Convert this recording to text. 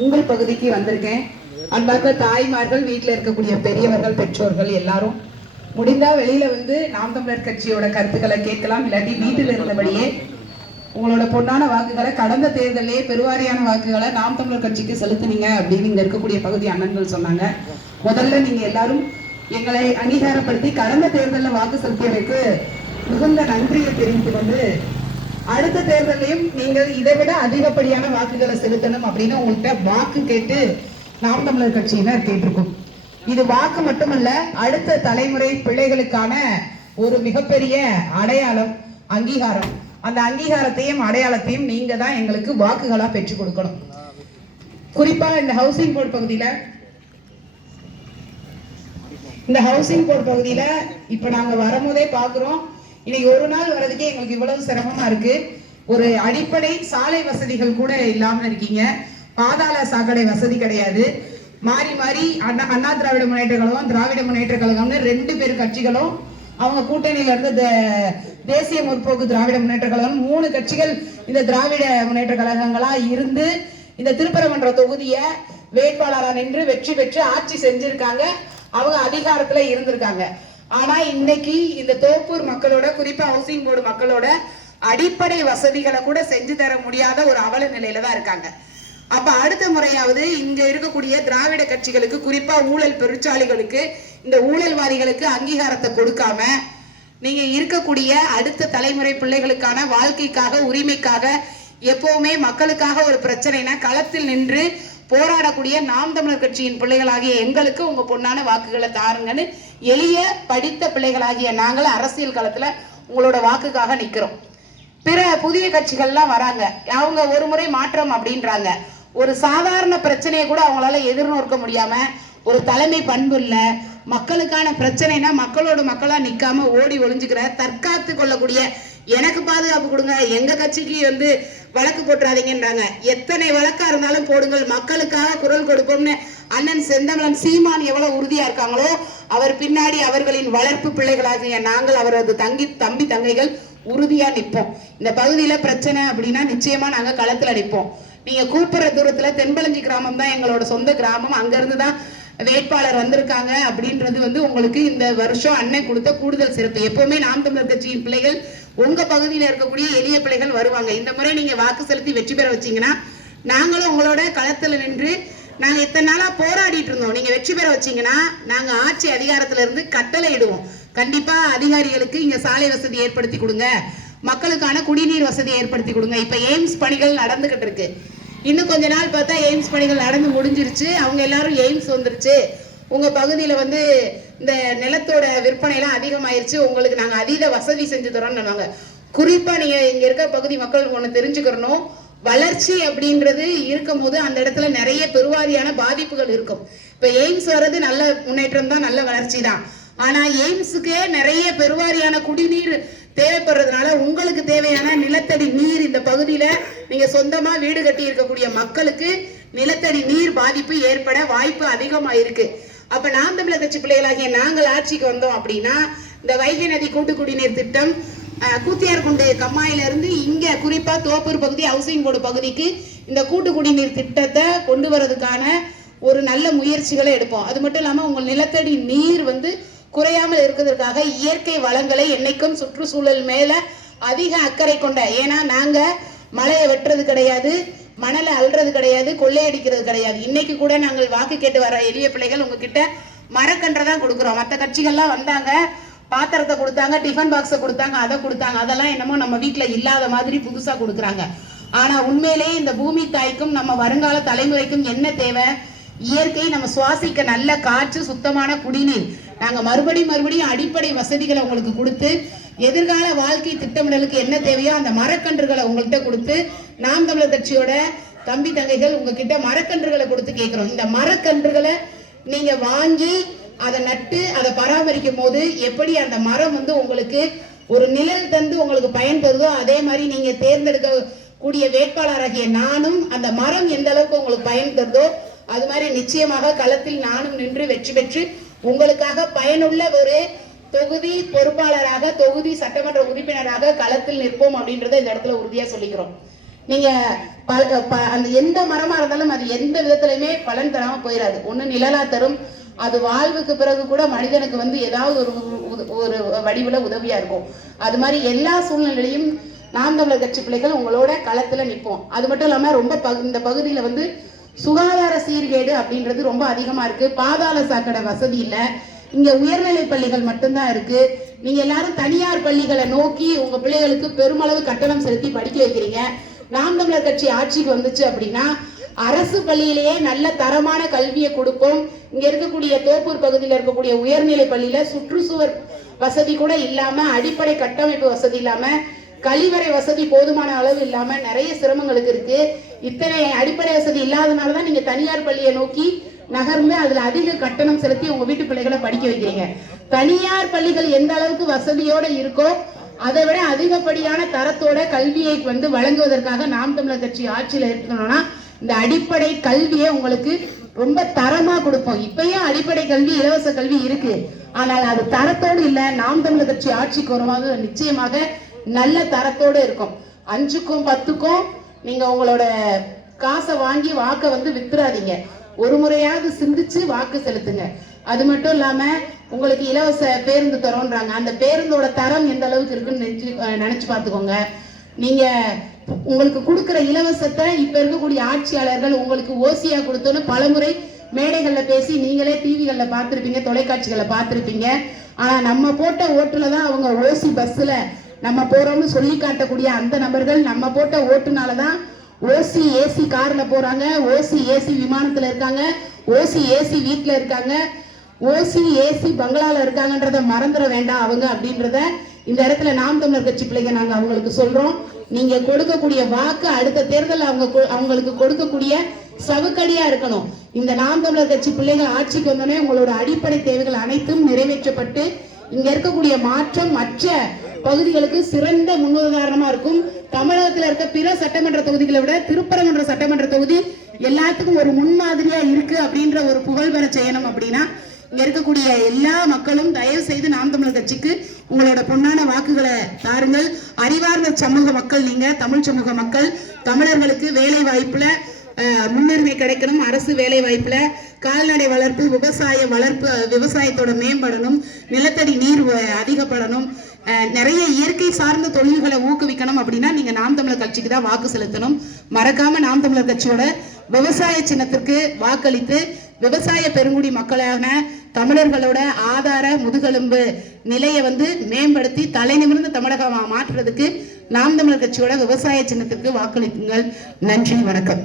உங்கள் பகுதிக்கு வந்திருக்கேன். அன்பார்ந்த தாய்மார்கள், வீட்டில் இருக்கக்கூடிய பெரியவர்கள், பெற்றோர்கள் எல்லாரும் முடிந்தா வெளியில வந்து நாம் தமிழர் கட்சியோட கருத்துக்களை கேட்கலாம். இல்லாட்டி வீட்டில் இருந்தபடியே உங்களோட பொன்னான வாக்குகளை, கடந்த தேர்தலே பெருவாரியான வாக்குகளை நாம் தமிழர் கட்சிக்கு செலுத்தினீங்க அப்படின்னு இங்க இருக்கக்கூடிய பகுதி அண்ணன்கள் சொன்னாங்க. முதல்ல நீங்க எல்லாரும் எங்களை அங்கீகாரப்படுத்தி கடந்த தேர்தலில் வாக்கு செலுத்தியவருக்கு மிகுந்த நன்றியை தெரிவித்துக் கொண்டு, அடுத்த தேர்தலையும் நீங்கள் இதை விட அதிகப்படியான வாக்குகளை செலுத்தணும் அப்படின்னு உங்கள்கிட்ட வாக்கு கேட்டு நாம் தமிழர் கட்சியினர் கேட்டிருக்கோம். இது வாக்கு மட்டுமல்ல, அடுத்த தலைமுறை பிள்ளைகளுக்கான ஒரு மிகப்பெரிய அடையாளம், அங்கீகாரம். அந்த அங்கீகாரத்தையும் அடையாளத்தையும் நீங்க தான் எங்களுக்கு வாக்குகளா பெற்றுக் கொடுக்கணும். குறிப்பா இந்த ஹவுசிங் போர்டு பகுதியில இப்ப நாங்க வரும்போதே பாக்குறோம், இன்னைக்கு ஒரு நாள் வர்றதுக்கே எங்களுக்கு இவ்வளவு சிரமமா இருக்கு. ஒரு அடிப்படை சாலை வசதிகள் கூட இல்லாம இருக்கீங்க. பாதாள சாக்கடை வசதி கிடையாது. மாறி மாறி அண்ணா திராவிட முன்னேற்ற கழகம், திராவிட முன்னேற்ற கழகம்னு ரெண்டு பேர் கட்சிகளும், அவங்க கூட்டணியில இருந்து தேசிய முற்போக்கு திராவிட முன்னேற்ற கழகம், 3 கட்சிகள் இந்த திராவிட முன்னேற்ற கழகங்களா இருந்து இந்த திருப்பரங்குன்ற தொகுதிய வேட்பாளரா நின்று வெற்றி பெற்று ஆட்சி செஞ்சிருக்காங்க. அவங்க அதிகாரத்துல இருந்திருக்காங்க. ஆனா இன்னைக்கு இந்த தோப்பூர் மக்களோட, குறிப்பா ஹவுசிங் போர்டு மக்களோட அடிப்படை வசதிகளை கூட செஞ்சு தர முடியாத ஒரு அவல நிலையில தான் இருக்காங்க. அப்ப அடுத்த முறையாவது இங்க இருக்கக்கூடிய திராவிட கட்சிகளுக்கு, குறிப்பா ஊழல் பெருச்சாளிகளுக்கு, இந்த ஊழல்வாதிகளுக்கு அங்கீகாரத்தை கொடுக்காம, நீங்க இருக்கக்கூடிய அடுத்த தலைமுறை பிள்ளைகளுக்கான வாழ்க்கைக்காக, உரிமைக்காக, எப்பவுமே மக்களுக்காக ஒரு பிரச்சனைனா களத்தில் நின்று போராடக்கூடிய நாம் தமிழர் கட்சியின் பிள்ளைகளாகிய எங்களுக்கு உங்க பொன்னான வாக்குகளை தாருங்கன்னு எளிய படித்த பிள்ளைகளாகிய நாங்கள் அரசியல் களத்துல உங்களோட வாக்குக்காக நிக்கிறோம். பிற புதிய கட்சிகள்லாம் வராங்க, அவங்க ஒரு முறை மாற்றம் அப்படின்றாங்க. ஒரு சாதாரண பிரச்சனையை கூட அவங்களால எதிர்நோக்க முடியாம, ஒரு தலைமை பண்பு இல்ல, மக்களுக்கான பிரச்சனைனா மக்களோட மக்களா நிக்காம ஓடி ஒளிஞ்சுக்கிற, தற்காத்து கொள்ளக்கூடிய, எனக்கு பாதுகாப்பு கொடுங்க, எங்க கட்சிக்கு வந்து வழக்கு போட்டுறாதீங்கன்றாங்க. எத்தனை வழக்கா இருந்தாலும் போடுங்கள், மக்களுக்காக குரல் கொடுப்போம்னு அண்ணன் செந்தமிழன் சீமான் எவ்வளவு உறுதியா இருக்காங்களோ, அவர் பின்னாடி அவர்களின் வளர்ப்பு பிள்ளைகளாகிய நாங்கள், அவரது தம்பி தங்கைகள் உறுதியா நிற்போம். இந்த பகுதியில பிரச்சனை அப்படின்னா நிச்சயமா நாங்க களத்துல நிற்போம். நீங்க கூப்பிடுற தூரத்துல தென்பளஞ்சி கிராமம் தான் எங்களோட சொந்த கிராமம். அங்க இருந்துதான் வேட்பாளர் வந்திருக்காங்க அப்படின்றது வந்து உங்களுக்கு இந்த வருஷம் அண்ணன் கொடுத்த கூடுதல் சிறப்பு. எப்பவுமே நாம் தமிழர் கட்சியின் பிள்ளைகள் உங்க பகுதியில இருக்கக்கூடிய எளிய பிள்ளைகள் வருவாங்க. இந்த முறை நீங்க வாக்கு செலுத்தி வெற்றி பெற வச்சீங்கன்னா நாங்களும் உங்களோட களத்துல நின்று, நாங்க இத்தனை நாளா போராடிட்டு இருந்தோம், நீங்க வெற்றி பெற வச்சீங்கன்னா நாங்க ஆட்சி அதிகாரத்துல இருந்து கட்டளை இடுவோம். கண்டிப்பா அதிகாரிகளுக்கு இங்க சாலை வசதி ஏற்படுத்தி கொடுங்க, மக்களுக்கான குடிநீர் வசதி ஏற்படுத்தி கொடுங்க. இப்ப எய்ம்ஸ் பணிகள் நடந்துகிட்டு இருக்கு. இன்னும் கொஞ்ச நாள் பார்த்தா எய்ம்ஸ் பணிகள் நடந்து முடிஞ்சிருச்சு. அவங்க எல்லாரும் எய்ம்ஸ் வந்துருச்சு, உங்க பகுதியில வந்து இந்த நிலத்தோட விற்பனை எல்லாம் அதிகமாயிருச்சு, உங்களுக்கு நாங்க அதீத வசதி செஞ்சு தரோம்னு. குறிப்பா நீங்க இங்க இருக்க பகுதி மக்களுக்கு ஒண்ணு தெரிஞ்சுக்கணும், வளர்ச்சி அப்படின்றது இருக்கும் போது அந்த இடத்துல நிறைய பெருவாரியான பாதிப்புகள் இருக்கும். இப்ப எய்ம்ஸ் வர்றது நல்ல முன்னேற்றம் தான், நல்ல வளர்ச்சி தான். ஆனா எய்ம்ஸுக்கே நிறைய பெருவாரியான குடிநீர் தேவைப்படுறதுனால உங்களுக்கு தேவையான நிலத்தடி நீர், இந்த பகுதியில நீங்க சொந்தமா வீடு கட்டி இருக்கக்கூடிய மக்களுக்கு நிலத்தடி நீர் பாதிப்பு ஏற்பட வாய்ப்பு அதிகமா இருக்கு. அப்ப நாம் தமிழர் கட்சி பிள்ளைகளாகிய நாங்கள் ஆட்சிக்கு வந்தோம் அப்படின்னா, இந்த வைகை நதி கூட்டு குடிநீர் திட்டம், கூத்தியார்குண்டு கம்மாயில இருந்து இங்க குறிப்பா தோப்பூர் பகுதி ஹவுசிங் போர்டு பகுதிக்கு இந்த கூட்டு குடிநீர் திட்டத்தை கொண்டு வரதுக்கான ஒரு நல்ல முயற்சிகளை எடுப்போம். அது மட்டும் இல்லாம உங்கள் நிலத்தடி நீர் வந்து குறையாமல் இருக்கிறதுக்காக இயற்கை வளங்களை என்னைக்கும் சுற்றுச்சூழல் மேல அதிக அக்கறை கொண்ட, ஏன்னா நாங்க மலையை வெட்டுறது கிடையாது, மணலை அள்ளுறது கிடையாது, கொள்ளையடிக்கிறது கிடையாது. இன்னைக்கு கூட நாங்கள் வாக்கு கேட்டு வர எளிய பிள்ளைகள் உங்ககிட்ட மரக்கன்றை தான் கொடுக்குறோம். மற்ற கட்சிகள்லாம் வந்தாங்க, பாத்திரத்தை கொடுத்தாங்க, டிஃபன் பாக்ஸை கொடுத்தாங்க, அதை கொடுத்தாங்க, அதெல்லாம் என்னமோ நம்ம வீட்டுல இல்லாத மாதிரி புதுசா கொடுக்குறாங்க. ஆனா உண்மையிலேயே இந்த பூமி தாய்க்கும் நம்ம வருங்கால தலைமுறைக்கும் என்ன தேவை? இயற்கை, நம்ம சுவாசிக்க நல்ல காற்று, சுத்தமான குடிநீர். நாங்க மறுபடியும் அடிப்படை வசதிகளை உங்களுக்கு கொடுத்து, எதிர்கால வாழ்க்கை திட்டமிடலுக்கு என்ன தேவையோ அந்த மரக்கன்றுகளை உங்கள்கிட்ட கொடுத்து, நாம் தமிழர் கட்சியோட தம்பி தங்கைகள் உங்ககிட்ட மரக்கன்றுகளை கொடுத்து கேட்கிறோம். இந்த மரக்கன்றுகளை நீங்க வாங்கி அதை நட்டு அதை பராமரிக்கும் போது எப்படி அந்த மரம் வந்து உங்களுக்கு ஒரு நிழல் தந்து உங்களுக்கு பயன் தருதோ, அதே மாதிரி நீங்க தேர்ந்தெடுக்க கூடிய வேட்பாளராகிய நானும் அந்த மரம் எந்த அளவுக்கு உங்களுக்கு பயன் தருதோ அது மாதிரி நிச்சயமாக களத்தில் நானும் நின்று வெற்றி பெற்று உங்களுக்காக பயனுள்ள ஒரு தொகுதி பொறுப்பாளராக, தொகுதி சட்டமன்ற உறுப்பினராக களத்தில் நிற்போம் அப்படின்றத இந்த இடத்துல உறுதியா சொல்லிக்கிறோம். நீங்க அந்த எந்த மரமா இருந்தாலும் அது எந்த விதத்திலுமே பலன் தராம போயிடாது. ஒண்ணு நிழலா தரும், அது வாழ்வுக்கு பிறகு கூட மனிதனுக்கு வந்து ஏதாவது ஒரு வடிவுல உதவியா இருக்கும். அது மாதிரி எல்லா சூழ்நிலையிலையும் நாம் தமிழர் கட்சி பிள்ளைகள் உங்களோட களத்துல நிற்போம். அது மட்டும் இல்லாம ரொம்ப இந்த பகுதியில வந்து சுகாதார சீர்கேடு அப்படின்றது ரொம்ப அதிகமா இருக்கு. பாதாள சாக்கடை வசதி இல்ல, இங்க உயர்நிலை பள்ளிகள் மட்டும்தான் இருக்கு. நீங்க எல்லாரும் தனியார் பள்ளிகளை நோக்கி உங்க பிள்ளைகளுக்கு பெருமளவு கட்டணம் செலுத்தி படிக்க வைக்கிறீங்க. நாம் தமிழர் கட்சி ஆட்சிக்கு வந்துச்சு அப்படின்னா அரசு பள்ளியிலேயே நல்ல தரமான கல்வியை கொடுப்போம். இங்க இருக்கக்கூடிய தோப்பூர் பகுதியில் இருக்கக்கூடிய உயர்நிலை பள்ளியில சுற்றுச்சுவர் வசதி கூட இல்லாம, அடிப்படை கட்டமைப்பு வசதி இல்லாம, கழிவறை வசதி போதுமான அளவு இல்லாம நிறைய சிரமங்களுக்கு இருக்கு. இத்தனை அடிப்படை வசதி இல்லாதனாலதான் நீங்க தனியார் பள்ளியை நோக்கி நகர்ந்து அதுல அதிக கட்டணம் செலுத்தி உங்க வீட்டு பிள்ளைகளை படிக்க வைக்கிறீங்க. தனியார் பள்ளிகள் எந்த அளவுக்கு வசதியோட இருக்கோ அதை விட அதிகப்படியான தரத்தோட கல்வியை வந்து வழங்குவதற்காக நாம் தமிழர் கட்சி ஆட்சியில இருக்கணும்னா இந்த அடிப்படை கல்வியை உங்களுக்கு ரொம்ப தரமா கொடுப்போம். இப்பயும் அடிப்படை கல்வி, இலவச கல்வி இருக்கு, ஆனால் அது தரத்தோடு இல்ல. நாம் தமிழர் கட்சி ஆட்சிக்கு வரும்போது நிச்சயமாக நல்ல தரத்தோடு இருக்கும். 5க்கும் 10க்கும் நீங்க உங்களோட காசை வாங்கி வாக்க வந்து வித்துறாதீங்க. ஒரு முறையாவது சிந்திச்சு வாக்கு செலுத்துங்க. அது மட்டும் இல்லாம உங்களுக்கு இலவச பேருந்து தரோன்றாங்க, அந்த பேருந்தோட தரம் எந்த அளவுக்கு இருக்குன்னு நினைச்சு பார்த்துக்கோங்க. நீங்க உங்களுக்கு கொடுக்கிற இலவசத்தை இப்ப இருக்கக்கூடிய ஆட்சியாளர்கள் உங்களுக்கு ஓசியா கொடுத்தோன்னு பலமுறை மேடைகள்ல பேசி நீங்களே டிவிகள்ல பார்த்திருப்பீங்க, தொலைக்காட்சிகளை பார்த்திருப்பீங்க. ஆனா நம்ம போட்ட ஓட்டுலதான் அவங்க ஓசி பஸ்ல நம்ம போறோம்னு சொல்லி காட்டக்கூடிய அந்த நபர்கள் நம்ம போட்ட ஓட்டுனாலதான் ஓசி ஏசி கார்ல போறாங்க, ஓசி ஏசி விமானத்துல இருக்காங்க, ஓசி ஏசி வீட்டுல இருக்காங்க, ஓசி ஏசி பங்களால இருக்காங்கன்றத மறந்துட வேண்டாம் அவங்க அப்படின்றத இந்த இடத்துல நாம் தமிழர் கட்சி பிள்ளைங்க நாங்க அவங்களுக்கு சொல்றோம். நீங்க கொடுக்கக்கூடிய வாக்கு அடுத்த தேர்தல் அவங்களுக்கு கொடுக்கக்கூடிய சவுக்கடியா இருக்கணும். இந்த நாம் தமிழர் கட்சி பிள்ளைகள் ஆட்சிக்கு வந்தோடனே உங்களோட அடிப்படை தேவைகள் அனைத்தும் நிறைவேற்றப்பட்டு இங்க இருக்கக்கூடிய மாற்றம் மற்ற பகுதிகளுக்கு சிறந்த முன்னுதாரணமா இருக்கும். தமிழகத்தில் இருக்க பிற சட்டமன்ற தொகுதிகளை விட திருப்பரங்குன்ற சட்டமன்ற தொகுதி எல்லாத்துக்கும் ஒரு முன்மாதிரியா இருக்கு அப்படின்ற ஒரு புகழ் பெற செய்யணும். அப்படின்னா இங்க இருக்கக்கூடிய எல்லா மக்களும் தயவு செய்து நாம் தமிழர் கட்சிக்கு உங்களோட பொன்னான வாக்குகளை தாருங்கள். அறிவார்ந்த சமூக மக்கள் நீங்க, தமிழ் சமூக மக்கள். தமிழர்களுக்கு வேலை வாய்ப்புல முன்னுரிமை கிடைக்கணும். அரசு வேலை வாய்ப்புல கால்நடை வளர்ப்பு, விவசாயத்தோட மேம்படணும், நிலத்தடி நீர் அதிகப்படணும், நிறைய இயற்கை சார்ந்த தொழில்களை ஊக்குவிக்கணும். அப்படின்னா நீங்க நாம் தமிழர் கட்சிக்கு தான் வாக்கு செலுத்தணும். மறக்காம நாம் தமிழர் கட்சியோட விவசாய சின்னத்திற்கு வாக்களித்து விவசாய பெருங்குடி மக்களான தமிழர்களோட ஆதார முதுகெலும்பு நிலையை வந்து மேம்படுத்தி தலை நிமிர்ந்த தமிழகமாக மாற்றுறதுக்கு நாம் தமிழர் கட்சியோட விவசாய சின்னத்திற்கு வாக்களிக்குங்கள். நன்றி, வணக்கம்.